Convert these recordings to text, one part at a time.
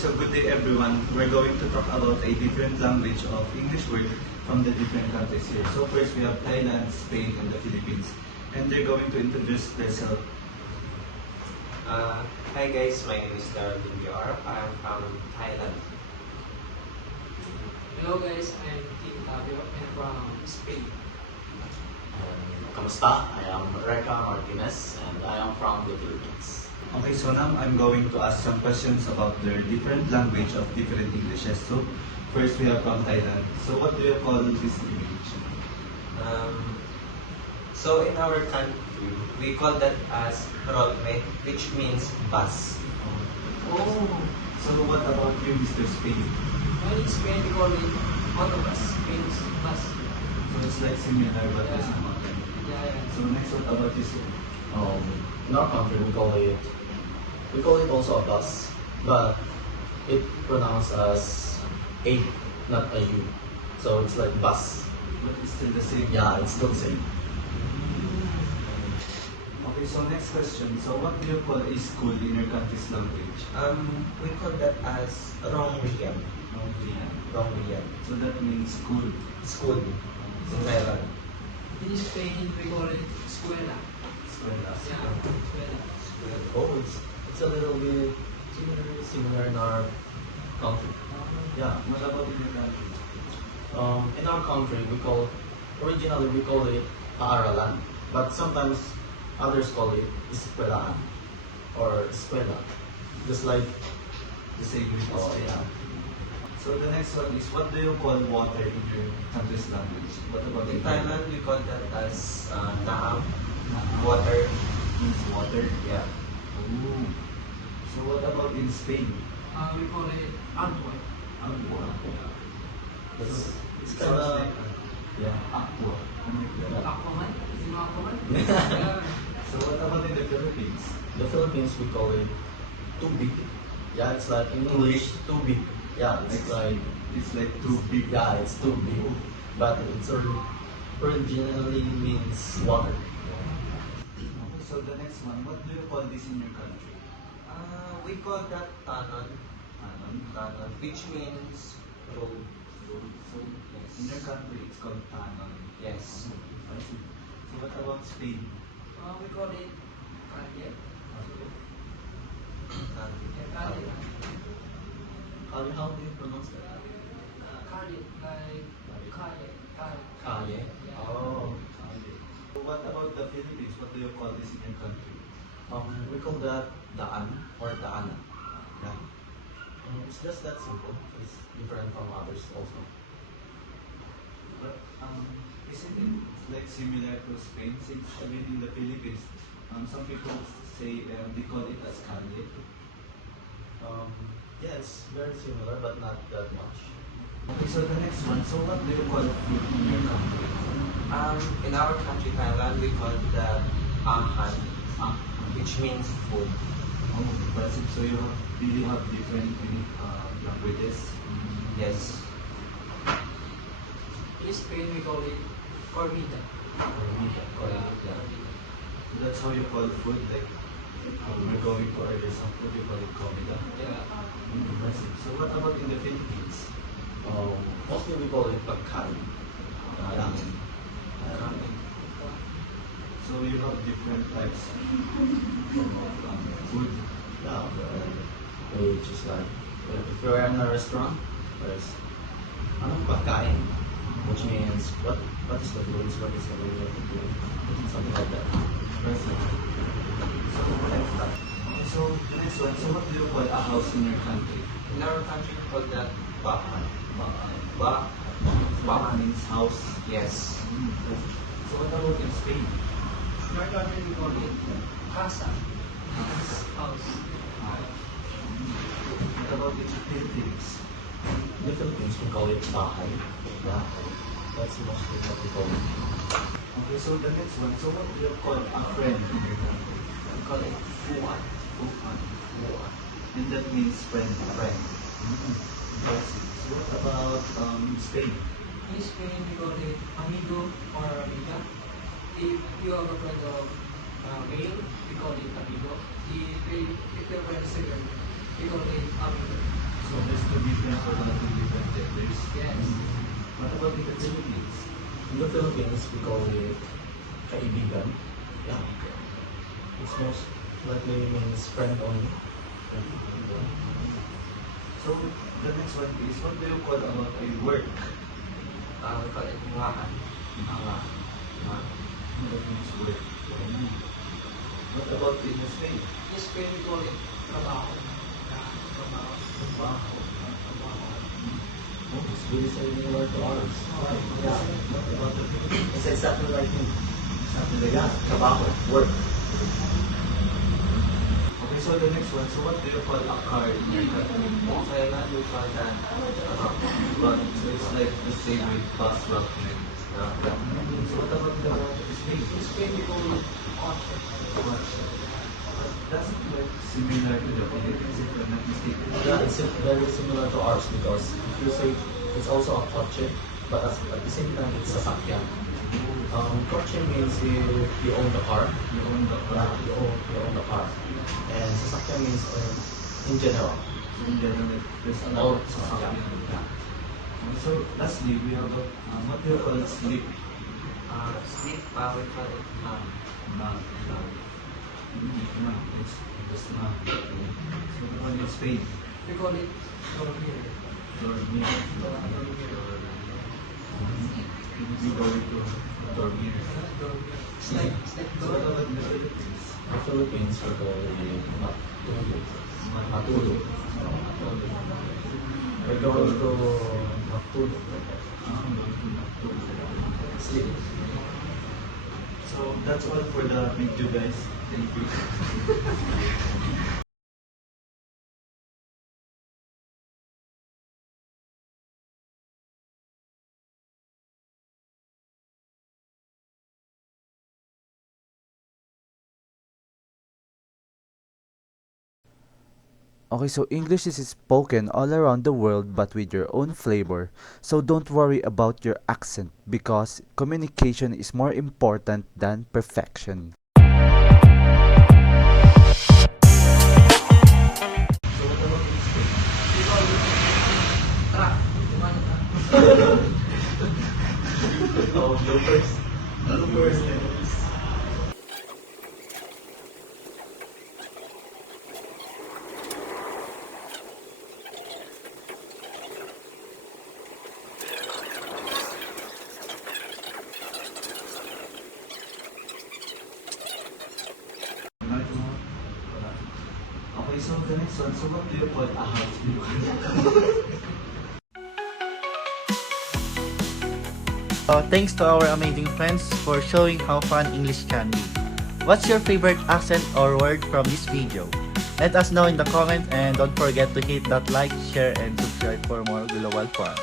so good day everyone. We're going to talk about a different language of English word from the different countries here. So first we have Thailand, Spain, and the Philippines. And they're going to introduce themselves. Hi guys, my name is Darwin Biar. I am from Thailand. Hello guys, I'm Tim Tabio and from Spain. Kamusta? I am Reka Martinez and I am from the Philippines. Okay, so now I'm going to ask some questions about their different language of different Englishes. So first we have from Thailand. So what do you call this language? So in our country, we call that as rolme, which means bus. Oh, so what about you, Mr. Spain? When in Spain, we call it autobus, means bus. So it's like similar but it's not. Yeah. So next, what about you, sir? In our country, we call it also a bus, but it pronounced as A, not a U. So it's like bus. But it's still the same. Yeah, it's still the same. Okay, so next question. So what do you call a school in your country's language? We call that as ronglian. Ronglian. So that means school. School in Thailand. In Spain, we call it escuela. Escuela. Yeah, escuela. Oh, it's a little bit similar in our country. Yeah. What about in your country? In our country, originally we call it paaralan, but sometimes others call it eskwelahan or eskwela, just like The same with oh Spain. yeah. So the next one is, what do you call water in your country's language? What about In Thailand, we call that as naam, Naam. water. Means water. Yeah. Ooh. So what about in Spain? We call it agua. Agua. It's Sounds kind of like, yeah. aqua. Aquaman? Is it Aquaman? Yeah. So what about in the Philippines? The Philippines we call it tubig. Yeah, it's like in English tubig. Yeah, It's like too big. yeah, it's too big, but it's originally means water. Okay, so the next one, what do you call this in your country? We call that tanon, Tanon. which means road. So in your country, it's called tanon. Yes. I see. So what about Spain? We call it calle. Tanon. Yeah, calle. How do you pronounce that? Calle, like calle. Kaye. Yeah. Oh. So what about the Philippines? What do you call this in your country? We call that daan or daana. Yeah. It's just that simple. It's different from others also. But isn't it like similar to Spain? Since even in the Philippines, some people say they call it as calle. Yeah, it's very similar, but not that much. Okay, so the next one. So what do you call food in your country? In our country, Thailand, we call that ahan, which means food. Oh, but so you really have different unique languages. Yes. In Spain, we call it comida. Yeah. So that's how you call food. Like we're going to order some food, you call it comida. Yeah. Impressive. So what about in the Philippines? Mostly we call it pagkain. Yeah. So you have different types of food. Yeah, we just like if you're in a restaurant, there's anong pagkain, which means what is the food, what is the meaning of the food, something like that. Impressive. So the next one. So what do you call a house in your country? In our country, we call that bahan. Ba. Ba means house. Yes. So what about in Spain? In our country, we call it casa. House. What about in the Philippines? In the Philippines we call it bahay. Yeah, that's mostly what we call it. Okay, so the next one. So what do you call a friend in your country? We call it fuan. Fuan. And that means friend. Friend. Impressive. So what about Spain? In Spain, we call it amigo or amiga. If you have a friend of male, we call it amigo. If your friend is a girl, we call it amigo. So there's two different or not two different genders. Yes. What about in the Philippines? In the Philippines, we call it kaibigan. Yeah. It's most likely means friend only. So the next one is, what do you call about a work? We call it muhaan. That means work. What about in the Spain? Yes, we call it trabaho. Trabaho. Trabaho. Oh, it's really similar to ours. Yeah. What about the Philippines? It's exactly like yeah, trabaho, work. Okay, so the next one. So what do you call a car in your country? In Thailand, we call that But so it's like the same with bus route. So what about the Spain? In Spain, we call it auto. That's like similar to the Philippines, if I'm not mistaken. Yeah, it's very similar to ours because if you say it's also a coche, but at the same time it's sasakyan. Coche means you own the car. You own the car. You own the car. And sasakyan means in general. So in general, there's a All lot of sasakyan. sasakyan. Yeah. So lastly, we have what do you call sleep? sleep, we call it Na. It's just na. So the one in Spain. We call it dormir. Dormir. We go to dormir. Dormir. It's like So what about in the Philippines? The Philippines we call it matulog. Matulog. We go to matulog. Sleep. So that's all for the video, guys. Thank you. Okay, so English is spoken all around the world but with your own flavor. So don't worry about your accent because communication is more important than perfection. So what about in Spain? We call it truck. Gimana truck? Oh, bloopers. Bloopers. Okay, so the next one. So what do you call a house view? Thanks to our amazing friends for showing how fun English can be. What's your favorite accent or word from this video? Let us know in the comments and don't forget to hit that like, share, and subscribe for more global fun.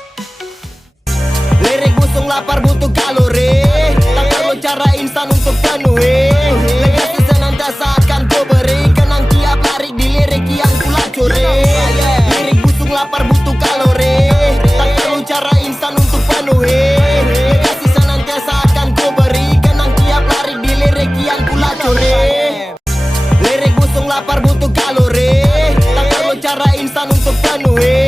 Lirik busung lapar butuh kalori, tak perlu cara instan untuk penuhi. Legasi senantiasa akan ku berikan, ang tiap hari di lirik yang ku lacuri. Lirik busung lapar butuh kalori, tak perlu cara instan untuk penuhi. Legasi senantiasa akan ku berikan, ang tiap hari di lirik yang ku lacuri. Lirik busung lapar butuh kalori, tak perlu cara instan untuk penuhi.